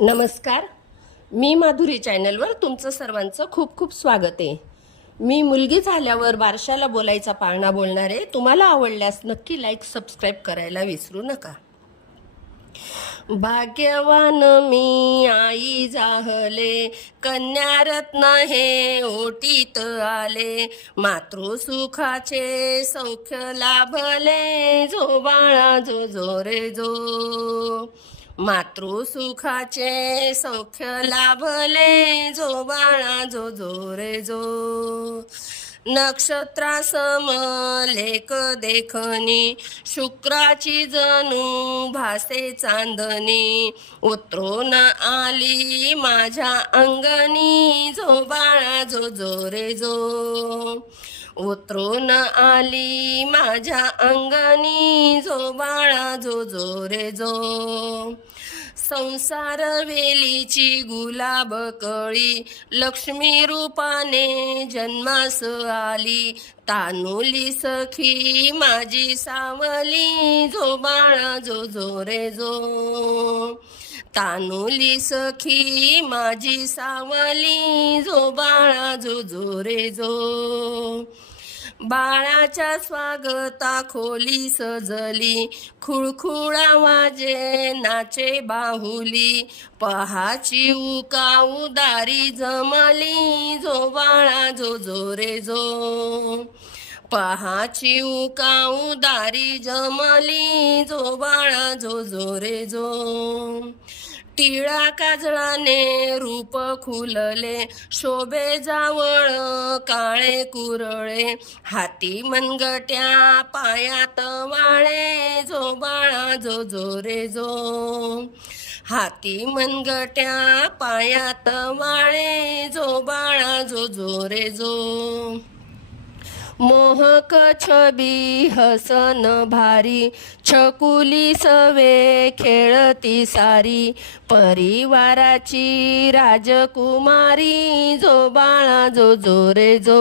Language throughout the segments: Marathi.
नमस्कार. मी माधुरी चॅनलवर तुमचं सर्वांचं खूप खूप स्वागत आहे. मी मुलगी झाल्यावर बारशाला बोलायचा पाळणा बोलणार आहे तुम्हाला आवडल्यास नक्की लाईक सबस्क्राईब करायला विसरू नका. भाग्यवान मी आई जाहले कन्यारत्न हे ओटीत आले. मातृसुखाचे सौख्य लाभले जो बाळा जो जो रे जो मातृसुखाचे सौख्य लाभले जो बाळा जो जो रे जो नक्षत्रासम लेख देखनी शुक्राची जणू भासे चांदणी उतरून आली माझ्या अंगणी जो बाळा जो जो रे जो उतरून आली माझ्या अंगणी जो बाळा जो जो रे जो संसार वेलीची गुलाब कळी लक्ष्मी रूपाने जन्मास आली. तानुली सखी माझी सावली जो बाळा जो जो रे जो. तानुली सखी माझी सावली जो बाळा जो जो रे जो. बाळाच्या स्वागता खोली सजली खुळखुळा वाजे नाचे बाहुली. पहाची उका उदारी जमली जो बाळा जो जो रे जो. पहाची उका उदारी जमली जो बाळा जो जो रे जो. टिळा काजळाने रूप खुलले. शोभे जावळ काळे कुरळे. हाती मनगट्या पायात वाळे. जो बाळा जो जो रे जो. हाती मनगट्या पायात वाळे. जो बाळा जो जो रे जो. मोहक छबी हसन भारी छकुली सवे खेळती सारी परिवाराची राजकुमारी जो बाळा जो जो रे जो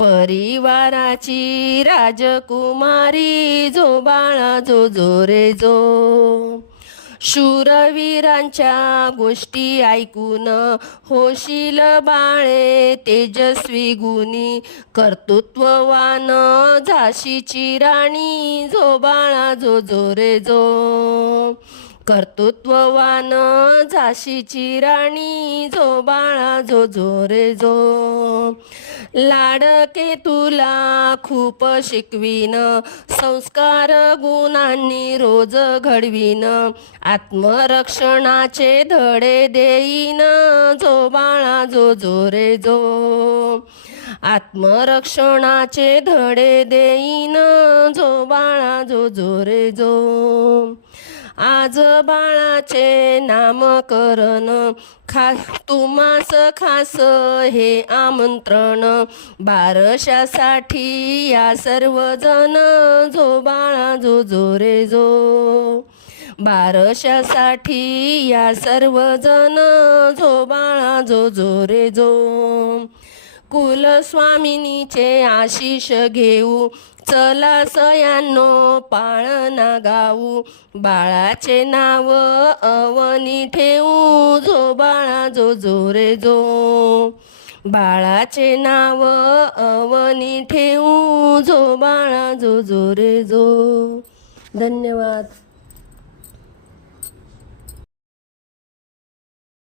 परिवाराची राजकुमारी जो बाळा जो जो रे जो शूरवीरांच्या गोष्टी ऐकून होशील बाळे तेजस्वी गुणी. कर्तृत्ववान झाशीची राणी जो बाळा जो जो रे जो. कर्तृत्ववान झाशीची राणी जो बाळा जो जो रे जो. लाडके तुला खूप शिकवीन. संस्कार गुणांनी रोज घडवीन. आत्मरक्षणाचे धडे देईन. जो बाळा जो जो रे जो. आत्मरक्षणाचे धडे देईन. जो बाळा जो जो रे जो. आज बाळाचे नामकरण खा तुम्हास खास हे आमंत्रण. बारशासाठी या सर्वजण जो बाळा जो जो रे जो. बारशासाठी या सर्वजण जो बाळा जो जो रे जो. कुलस्वामिनीचे आशिष घेऊ. चला सयांनो पाळणा गाऊ. बाळाचे नाव अवनी ठेवू जो बाळा जो जो रे जो. बाळाचे नाव अवनी ठेवू जो बाळा जो जो रे जो. धन्यवाद.